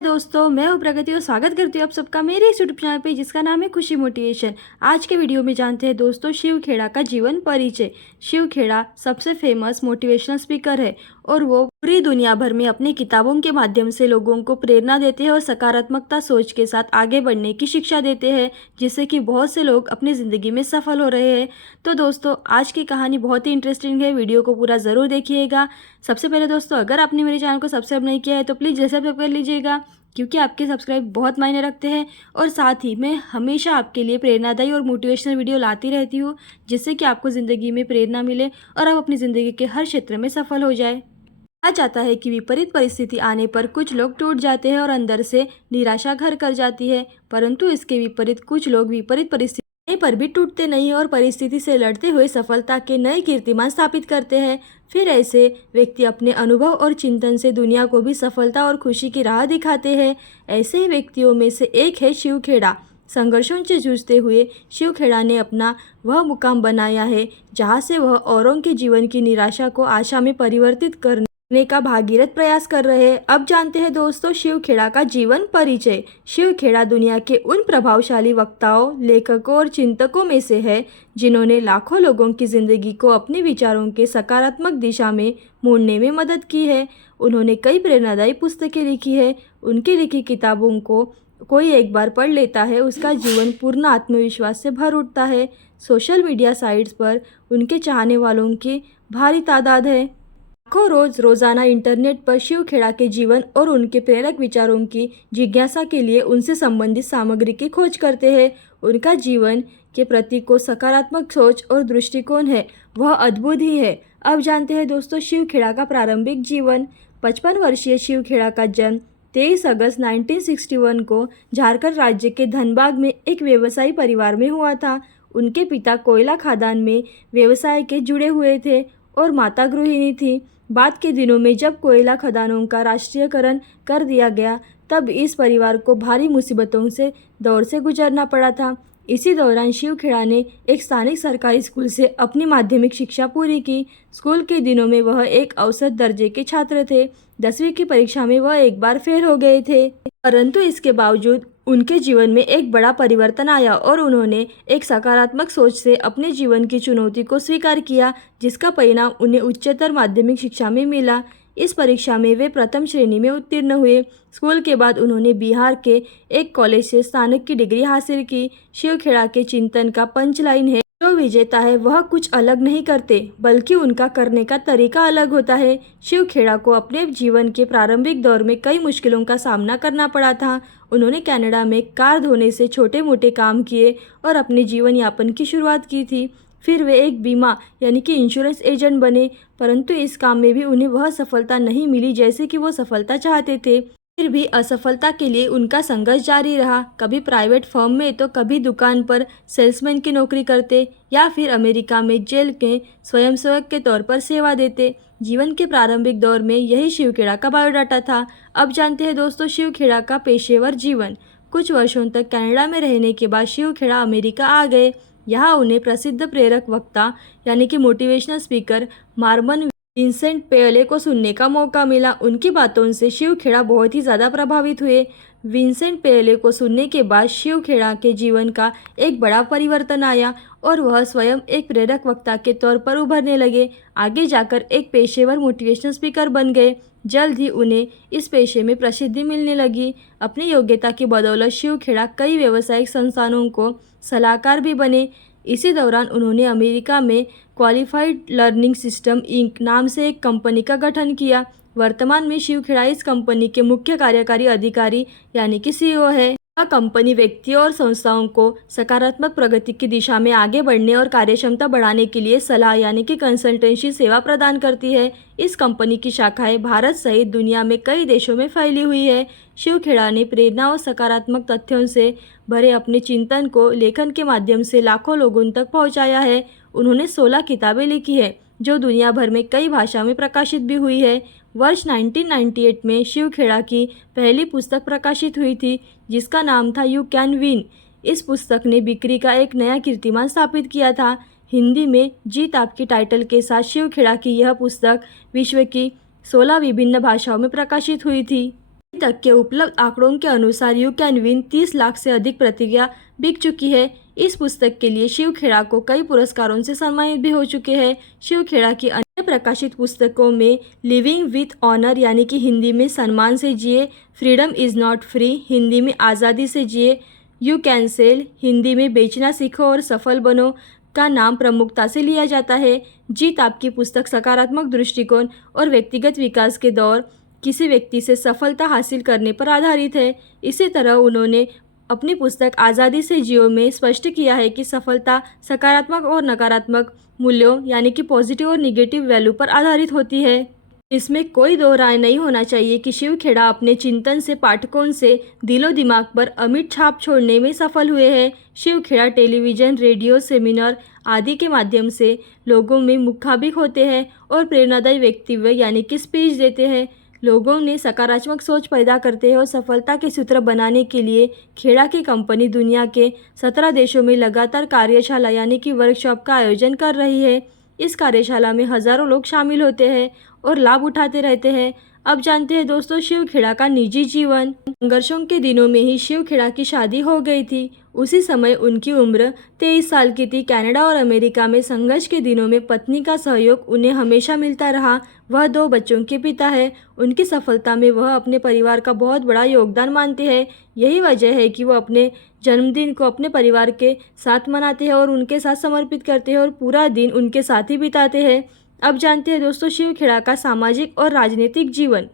दोस्तों, मैं हूँ प्रगति और स्वागत करती हूँ आप सबका मेरे इस यूट्यूब चैनल पे जिसका नाम है खुशी मोटिवेशन। आज के वीडियो में जानते हैं दोस्तों शिव खेड़ा का जीवन परिचय। शिव खेड़ा सबसे फेमस मोटिवेशनल स्पीकर है और वो पूरी दुनिया भर में अपनी किताबों के माध्यम से लोगों को प्रेरणा देते हैं और सकारात्मकता सोच के साथ आगे बढ़ने की शिक्षा देते हैं, जिससे कि बहुत से लोग अपनी ज़िंदगी में सफल हो रहे हैं। तो दोस्तों, आज की कहानी बहुत ही इंटरेस्टिंग है, वीडियो को पूरा ज़रूर देखिएगा। सबसे पहले दोस्तों, अगर आपने मेरे चैनल को सब्सक्राइब नहीं किया है तो प्लीज़ सब्सक्राइब कर लीजिएगा, क्योंकि आपके सब्सक्राइब बहुत मायने रखते हैं। और साथ ही मैं हमेशा आपके लिए प्रेरणादायी और मोटिवेशनल वीडियो लाती रहती हूँ, जिससे कि आपको ज़िंदगी में प्रेरणा मिले और आप अपनी ज़िंदगी के हर क्षेत्र में सफल हो जाए। कहा जाता है कि विपरीत परिस्थिति आने पर कुछ लोग टूट जाते हैं और अंदर से निराशा घर कर जाती है, परंतु इसके विपरीत कुछ लोग विपरीत परिस्थिति पर भी टूटते नहीं और परिस्थिति से लड़ते हुए सफलता के नए कीर्तिमान स्थापित करते हैं। फिर ऐसे व्यक्ति अपने अनुभव और चिंतन से दुनिया को भी सफलता और खुशी की राह दिखाते हैं। ऐसे ही व्यक्तियों में से एक है शिव खेड़ा। संघर्षों से जूझते हुए शिव खेड़ा ने अपना वह मुकाम बनाया है जहाँ से वह औरों के जीवन की निराशा को आशा में परिवर्तित करने का भागीरथ प्रयास कर रहे हैं। अब जानते हैं दोस्तों शिव खेड़ा का जीवन परिचय। शिव खेड़ा दुनिया के उन प्रभावशाली वक्ताओं, लेखकों और चिंतकों में से है जिन्होंने लाखों लोगों की जिंदगी को अपने विचारों के सकारात्मक दिशा में मोड़ने में मदद की है। उन्होंने कई प्रेरणादायी पुस्तकें लिखी है। उनकी लिखी किताबों को कोई एक बार पढ़ लेता है, उसका जीवन पूर्ण आत्मविश्वास से भर उठता है। सोशल मीडिया साइट्स पर उनके चाहने वालों की भारी तादाद है। लाखों रोजाना इंटरनेट पर शिव खेड़ा के जीवन और उनके प्रेरक विचारों की जिज्ञासा के लिए उनसे संबंधित सामग्री की खोज करते हैं। उनका जीवन के प्रति को सकारात्मक सोच और दृष्टिकोण है, वह अद्भुत ही है। अब जानते हैं दोस्तों शिव खेड़ा का प्रारंभिक जीवन। 55 वर्षीय शिव खेड़ा का जन्म 23 अगस्त 1961 को झारखंड राज्य के धनबाद में एक व्यवसायी परिवार में हुआ था। उनके पिता कोयला खदान में व्यवसाय के जुड़े हुए थे और माता गृहिणी थी। बाद के दिनों में जब कोयला खदानों का राष्ट्रीयकरण कर दिया गया, तब इस परिवार को भारी मुसीबतों से दौर से गुजरना पड़ा था। इसी दौरान शिव खेड़ा ने एक स्थानिक सरकारी स्कूल से अपनी माध्यमिक शिक्षा पूरी की। स्कूल के दिनों में वह एक औसत दर्जे के छात्र थे। 10वीं की परीक्षा में वह एक बार फेल हो गए थे, परंतु इसके बावजूद उनके जीवन में एक बड़ा परिवर्तन आया और उन्होंने एक सकारात्मक सोच से अपने जीवन की चुनौती को स्वीकार किया, जिसका परिणाम उन्हें उच्चतर माध्यमिक शिक्षा में मिला। इस परीक्षा में वे प्रथम श्रेणी में उत्तीर्ण हुए। स्कूल के बाद उन्होंने बिहार के एक कॉलेज से स्नातक की डिग्री हासिल की। शिव खेड़ा के चिंतन का पंचलाइन है, जो विजेता है वह कुछ अलग नहीं करते, बल्कि उनका करने का तरीका अलग होता है। शिव खेड़ा को अपने जीवन के प्रारंभिक दौर में कई मुश्किलों का सामना करना पड़ा था। उन्होंने कनाडा में कार धोने से छोटे मोटे काम किए और अपने जीवन यापन की शुरुआत की थी। फिर वे एक बीमा यानी कि इंश्योरेंस एजेंट बने, परंतु इस काम में भी उन्हें वह सफलता नहीं मिली जैसे कि वो सफलता चाहते थे। फिर भी असफलता के लिए उनका संघर्ष जारी रहा। कभी प्राइवेट फर्म में तो कभी दुकान पर सेल्समैन की नौकरी करते या फिर अमेरिका में जेल के स्वयंसेवक के तौर पर सेवा देते। जीवन के प्रारंभिक दौर में यही शिव खेड़ा का बायोडाटा था। अब जानते हैं दोस्तों शिव खेड़ा का पेशेवर जीवन। कुछ वर्षों तक कनाडा में रहने के बाद शिव खेड़ा अमेरिका आ गए। यहाँ उन्हें प्रसिद्ध प्रेरक वक्ता यानी कि मोटिवेशनल स्पीकर मार्मन विंसेंट पेले को सुनने का मौका मिला। उनकी बातों से शिव खेड़ा बहुत ही ज़्यादा प्रभावित हुए। विंसेंट पेले को सुनने के बाद शिव खेड़ा के जीवन का एक बड़ा परिवर्तन आया और वह स्वयं एक प्रेरक वक्ता के तौर पर उभरने लगे। आगे जाकर एक पेशेवर मोटिवेशनल स्पीकर बन गए। जल्द ही उन्हें इस पेशे में प्रसिद्धि मिलने लगी। अपनी योग्यता की बदौलत शिव खेड़ा कई व्यावसायिक संस्थानों को सलाहकार भी बने। इसी दौरान उन्होंने अमेरिका में क्वालिफाइड लर्निंग सिस्टम इंक नाम से एक कंपनी का गठन किया। वर्तमान में शिव खेड़ा इस कंपनी के मुख्य कार्यकारी अधिकारी यानी कि सीईओ है। यह कंपनी व्यक्तियों और संस्थाओं को सकारात्मक प्रगति की दिशा में आगे बढ़ने और कार्यक्षमता बढ़ाने के लिए सलाह यानी कि कंसल्टेंसी सेवा प्रदान करती है। इस कंपनी की शाखाएं भारत सहित दुनिया में कई देशों में फैली हुई है। शिव खेड़ा ने प्रेरणा और सकारात्मक तथ्यों से भरे अपने चिंतन को लेखन के माध्यम से लाखों लोगों तक पहुंचाया है। उन्होंने 16 किताबें लिखी है, जो दुनिया भर में कई भाषाओं में प्रकाशित भी हुई है। वर्ष 1998 में शिव खेड़ा की पहली पुस्तक प्रकाशित हुई थी, जिसका नाम था यू कैन विन। इस पुस्तक ने बिक्री का एक नया कीर्तिमान स्थापित किया था। हिंदी में जीत आपकी टाइटल के साथ शिव खेड़ा की यह पुस्तक विश्व की 16 विभिन्न भाषाओं में प्रकाशित हुई थी। तक के उपलब्ध आंकड़ों के अनुसार यू कैन विन 30 लाख से अधिक प्रतियां बिक चुकी है। इस पुस्तक के लिए शिव खेड़ा को कई पुरस्कारों से सम्मानित भी हो चुके हैं। शिव खेड़ा की अन्य प्रकाशित पुस्तकों में लिविंग विथ ऑनर यानी कि हिंदी में सम्मान से जिए, freedom is not free Hindi में आज़ादी से जिए, यू कैन सेल हिंदी में बेचना सीखो और सफल बनो का नाम प्रमुखता से लिया जाता है। जीत आपकी पुस्तक सकारात्मक दृष्टिकोण और व्यक्तिगत विकास के दौर किसी व्यक्ति से सफलता हासिल करने पर आधारित है। इसी तरह उन्होंने अपनी पुस्तक आज़ादी से जियो में स्पष्ट किया है कि सफलता सकारात्मक और नकारात्मक मूल्यों यानी कि पॉजिटिव और निगेटिव वैल्यू पर आधारित होती है। इसमें कोई दो राय नहीं होना चाहिए कि शिव खेड़ा अपने चिंतन से पाठकों से दिलो दिमाग पर अमिट छाप छोड़ने में सफल हुए हैं। Shiv Khera television, radio, seminar आदि के माध्यम से लोगों में मुखाबिक होते हैं और प्रेरणादायी वक्तव्य यानी कि स्पीच देते हैं। लोगों ने सकारात्मक सोच पैदा करते हैं और सफलता के सूत्र बनाने के लिए खेड़ा की कंपनी दुनिया के 17 देशों में लगातार कार्यशाला यानी कि वर्कशॉप का आयोजन कर रही है। इस कार्यशाला में हज़ारों लोग शामिल होते हैं और लाभ उठाते रहते हैं। अब जानते हैं दोस्तों शिव खेड़ा का निजी जीवन। संघर्षों के दिनों में ही शिव खेड़ा की शादी हो गई थी। उसी समय उनकी उम्र 23 साल की थी। कनाडा और अमेरिका में संघर्ष के दिनों में पत्नी का सहयोग उन्हें हमेशा मिलता रहा। वह 2 बच्चों के पिता है। उनकी सफलता में वह अपने परिवार का बहुत बड़ा योगदान मानते हैं। यही वजह है कि वह अपने जन्मदिन को अपने परिवार के साथ मनाते हैं और उनके साथ समर्पित करते हैं और पूरा दिन उनके साथ ही बिताते हैं। अब जानते हैं दोस्तों शिव खेड़ा का सामाजिक और राजनीतिक जीवन।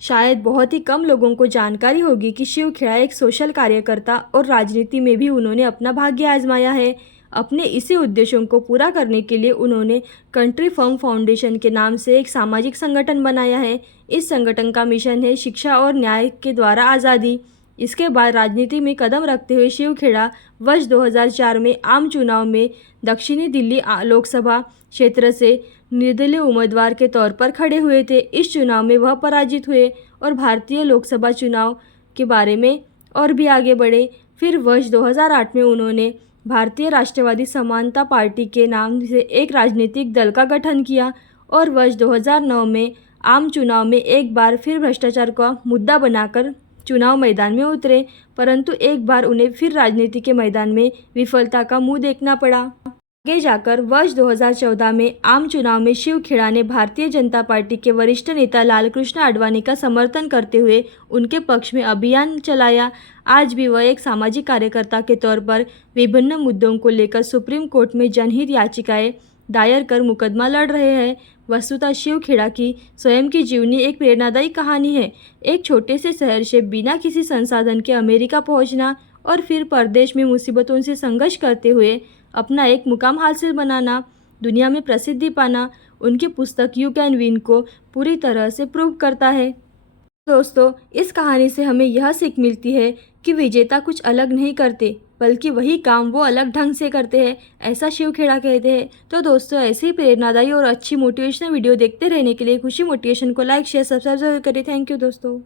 शायद बहुत ही कम लोगों को जानकारी होगी कि शिव खेड़ा एक सोशल कार्यकर्ता और राजनीति में भी उन्होंने अपना भाग्य आजमाया है। अपने इसी उद्देश्यों को पूरा करने के लिए उन्होंने कंट्री फर्म फाउंडेशन के नाम से एक सामाजिक संगठन बनाया है। इस संगठन का मिशन है शिक्षा और न्याय के द्वारा आज़ादी। इसके बाद राजनीति में कदम रखते हुए शिव खेड़ा वर्ष 2004 में आम चुनाव में दक्षिणी दिल्ली लोकसभा क्षेत्र से निर्दलीय उम्मीदवार के तौर पर खड़े हुए थे। इस चुनाव में वह पराजित हुए और भारतीय लोकसभा चुनाव के बारे में और भी आगे बढ़े। फिर वर्ष 2008 में उन्होंने भारतीय राष्ट्रवादी समानता पार्टी के नाम से एक राजनीतिक दल का गठन किया और वर्ष 2009 में आम चुनाव में एक बार फिर भ्रष्टाचार का मुद्दा बनाकर चुनाव मैदान में उतरे, परंतु एक बार उन्हें फिर राजनीति के मैदान में विफलता का मुंह देखना पड़ा। आगे जाकर वर्ष 2014 में आम चुनाव में शिव खेड़ा ने भारतीय जनता पार्टी के वरिष्ठ नेता लालकृष्ण आडवाणी का समर्थन करते हुए उनके पक्ष में अभियान चलाया। आज भी वह एक सामाजिक कार्यकर्ता के तौर पर विभिन्न मुद्दों को लेकर सुप्रीम कोर्ट में जनहित याचिकाएं दायर कर मुकदमा लड़ रहे हैं। वस्तुतः शिव खेड़ा की स्वयं की जीवनी एक प्रेरणादायी कहानी है। एक छोटे से शहर से बिना किसी संसाधन के अमेरिका पहुंचना और फिर परदेश में मुसीबतों से संघर्ष करते हुए अपना एक मुकाम हासिल बनाना, दुनिया में प्रसिद्धि पाना, उनकी पुस्तक यू कैन विन को पूरी तरह से प्रूव करता है। दोस्तों इस कहानी से हमें यह सीख मिलती है कि विजेता कुछ अलग नहीं करते बल्कि वही काम वो अलग ढंग से करते हैं, ऐसा शिव खेड़ा कहते हैं। तो दोस्तों ऐसे ही प्रेरणादायी और अच्छी मोटिवेशनल वीडियो देखते रहने के लिए खुशी मोटिवेशन को लाइक शेयर सब्सक्राइब जरूर करें। थैंक यू दोस्तों।